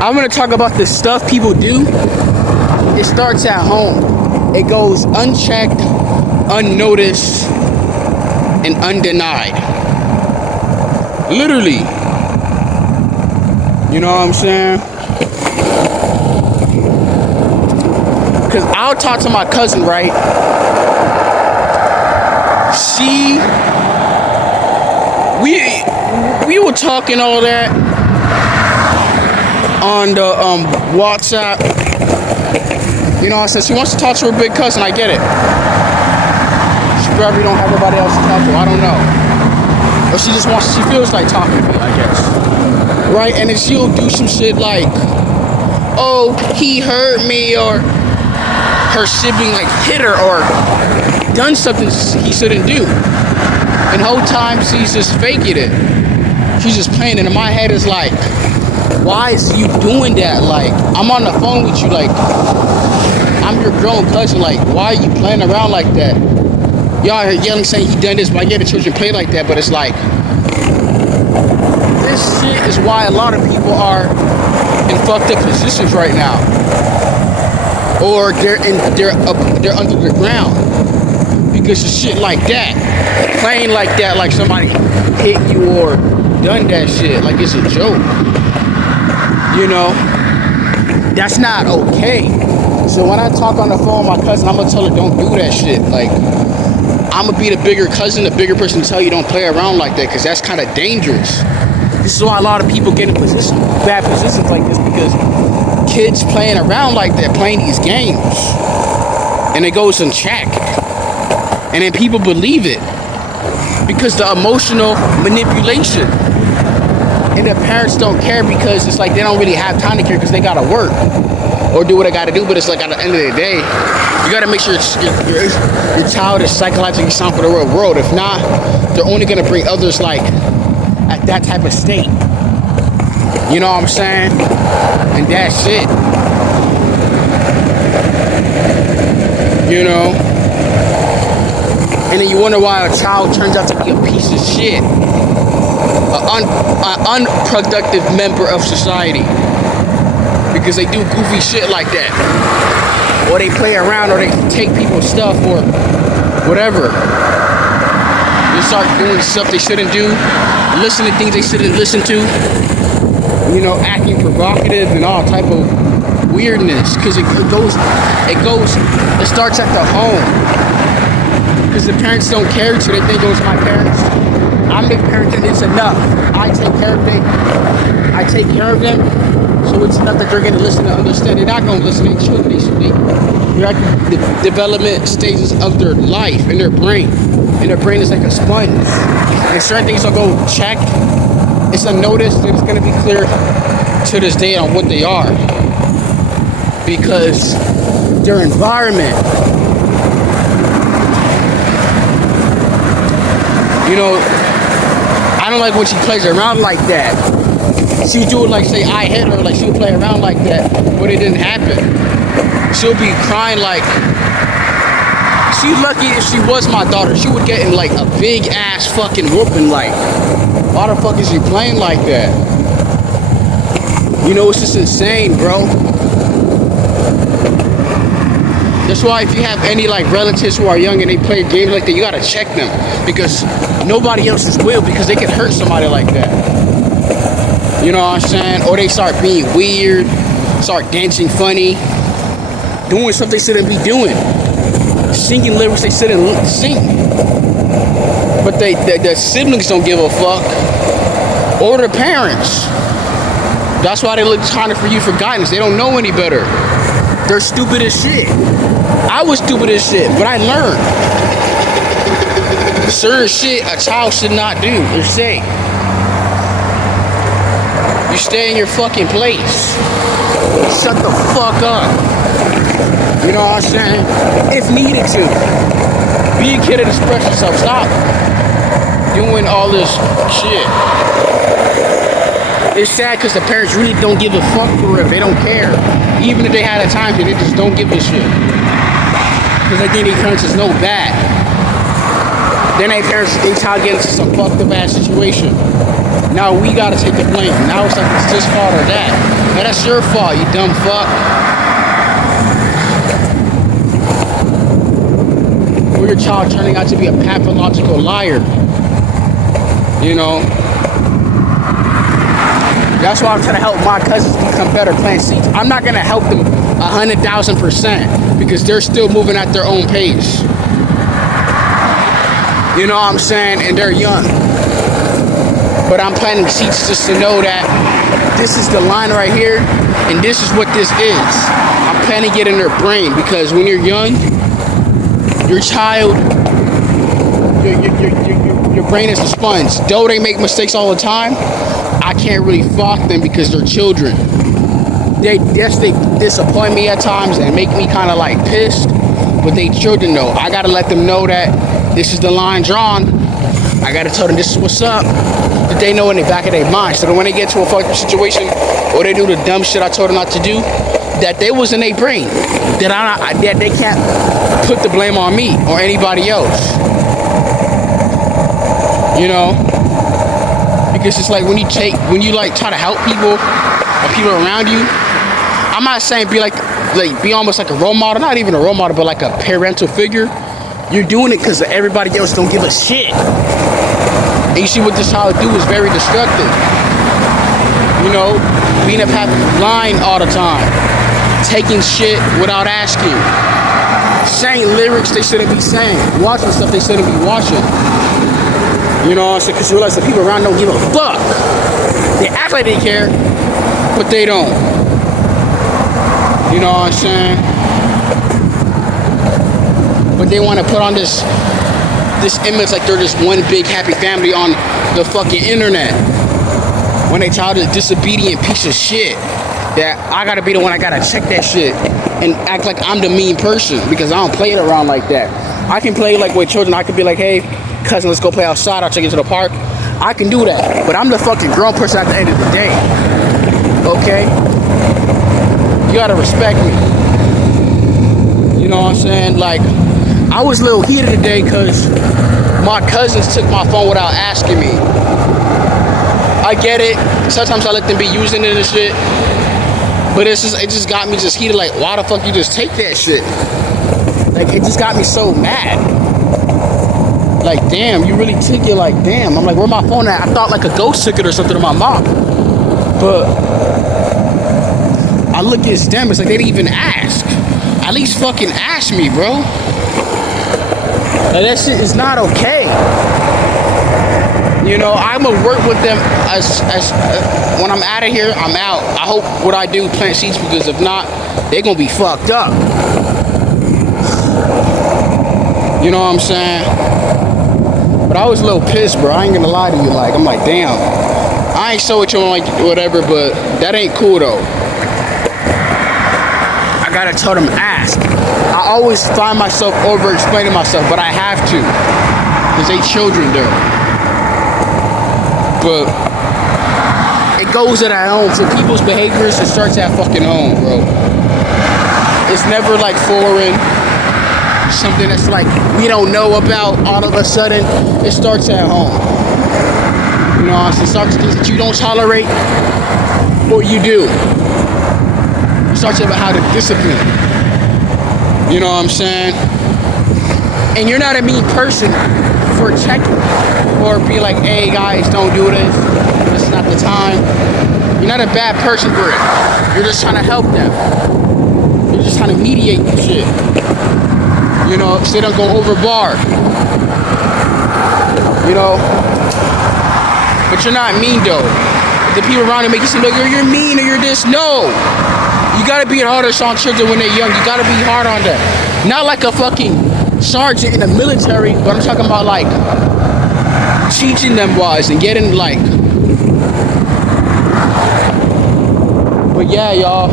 I'm gonna talk about the stuff people do. It starts at home. It goes unchecked, unnoticed, and undenied. Literally. You know what I'm saying? Because I'll talk to my cousin, right? We were talking all that on the WhatsApp. You know, I said she wants to talk to her big cousin. I get it. She probably don't have anybody else to talk to. I don't know. Or she feels like talking to me, I guess. Right? And then she'll do some shit like, oh, he hurt me, or her sibling like hit her or done something he shouldn't do. And the whole time she's just faking it. She's just playing it. In my head is like, why is you doing that? Like, I'm on the phone with you, like, I'm your grown cousin, like, why are you playing around like that? Y'all are yelling saying he done this, but I get the children play like that, but it's like, this shit is why a lot of people are in fucked up positions right now. Or they're under the ground. Because of shit like that. Playing like that, like somebody hit you or done that shit, like it's a joke. You know? That's not okay. So when I talk on the phone with my cousin, I'm gonna tell her don't do that shit. Like, I'm gonna be the bigger cousin, the bigger person to tell you don't play around like that, because that's kind of dangerous. This is why a lot of people get in bad positions like this, because kids playing around like that, playing these games, and it goes unchecked, and then people believe it because the emotional manipulation, and the parents don't care because it's like they don't really have time to care because they gotta work or do what I gotta do. But it's like at the end of the day, you gotta make sure your child is psychologically sound for the real world. If not, they're only gonna bring others like at that type of state. You know what I'm saying? And that's it. You know? And then you wonder why a child turns out to be a piece of shit. An unproductive member of society. Because they do goofy shit like that. Or they play around, or they take people's stuff, or whatever. They start doing stuff they shouldn't do. Listen to things they shouldn't listen to. You know, acting provocative and all type of weirdness, because it starts at the home, because the parents don't care, so they think it was my parents. I'm the parent and it's enough. I take care of them, so it's enough that they're going to listen and understand. They're not going to listen to children. They're at the development stages of their life in their brain, and their brain is like a sponge, and certain things will go checked. It's unnoticed, and it's going to be clear to this day on what they are, because their environment, you know, I don't like when she plays around like that. She do it like, say, I hit her, like she'll play around like that, but it didn't happen. She'll be crying like, she's lucky if she was my daughter, she would get in like a big ass fucking whooping. Like, why the fuck is you playing like that? You know, it's just insane, bro. That's why if you have any like relatives who are young and they play games like that, you gotta check them, because nobody else's will, because they can hurt somebody like that. You know what I'm saying? Or they start being weird, start dancing funny, doing stuff they shouldn't be doing, singing lyrics they shouldn't sing. But the siblings don't give a fuck, or the parents. That's why they look kind of for you for guidance. They don't know any better. They're stupid as shit. I was stupid as shit, but I learned. Certain shit a child should not do or say. You stay in your fucking place. Shut the fuck up. You know what I'm saying? If needed to. Be a kid and express yourself. Stop doing all this shit. It's sad because the parents really don't give a fuck for it. They don't care. Even if they had a time to, they just don't give a shit. Because they think their parents is no bad. Then their child get into some fucked up ass situation. Now we gotta take the blame. Now it's like it's this fault or that. Man, that's your fault, you dumb fuck. Or your child turning out to be a pathological liar. You know? That's why I'm trying to help my cousins become better playing seats. I'm not gonna help them 100,000% because they're still moving at their own pace. You know what I'm saying? And they're young. But I'm planting seeds just to know that this is the line right here, and this is what this is. I'm planting it in their brain because when you're young, your child, your brain is a sponge. Though they make mistakes all the time, I can't really fault them because they're children. They disappoint me at times and make me kind of like pissed, but they children though. I gotta let them know that this is the line drawn. I gotta tell them this is what's up, that they know in the back of their mind, so that when they get to a fucking situation or they do the dumb shit I told them not to do, that they was in their brain, that they can't put the blame on me or anybody else. You know, because it's like when you like try to help people or people around you. I'm not saying be almost like a role model, not even a role model, but like a parental figure. You're doing it because everybody else don't give a shit. And you see what this child do is very destructive. You know, being a lying all the time, taking shit without asking, saying lyrics they shouldn't be saying, watching stuff they shouldn't be watching. You know what I'm saying? Because you realize the people around don't give a fuck. They act like they care, but they don't. You know what I'm saying? But they want to put on this image like they're just one big happy family on the fucking internet. When they child is a disobedient piece of shit, that I gotta be the one I gotta check that shit and act like I'm the mean person because I don't play it around like that. I can play like with children. I could be like, hey, cousin, let's go play outside. I'll take you to the park. I can do that. But I'm the fucking grown person at the end of the day. Okay? You gotta respect me. You know what I'm saying? Like, I was a little heated today because my cousins took my phone without asking me. I get it. Sometimes I let them be using it and shit. But it just got me just heated. Like, why the fuck you just take that shit? Like, it just got me so mad. Like, damn, you really took it. Like, damn. I'm like, where my phone at? I thought like a ghost took it or something to my mom. But I look at them, it's like they didn't even ask. At least fucking ask me, bro. Like, that shit is not okay. You know, I'm gonna work with them as when I'm out of here, I'm out. I hope what I do plant seeds, because if not, they're gonna be fucked up. You know what I'm saying? But I was a little pissed, bro. I ain't gonna lie to you. Like, I'm like, damn. I ain't so with you like whatever, but that ain't cool though. I gotta tell them ask. I always find myself over explaining myself, but I have to, because they children do. But it goes at home. For people's behaviors, it starts at fucking home, bro. It's never like foreign, something that's like we don't know about all of a sudden. It starts at home. You know, it starts things that you don't tolerate, or you do. It starts about how to discipline. You know what I'm saying? And you're not a mean person for checking or be like, hey guys, don't do this. This is not the time. You're not a bad person for it. You're just trying to help them. You're just trying to mediate the shit. You know, so they don't go overboard. You know? But you're not mean though. The people around you make you seem like you're mean or you're this. No! You gotta be harder on children when they're young. You gotta be hard on them. Not like a fucking sergeant in the military, but I'm talking about like teaching them wise and getting like. But yeah, y'all.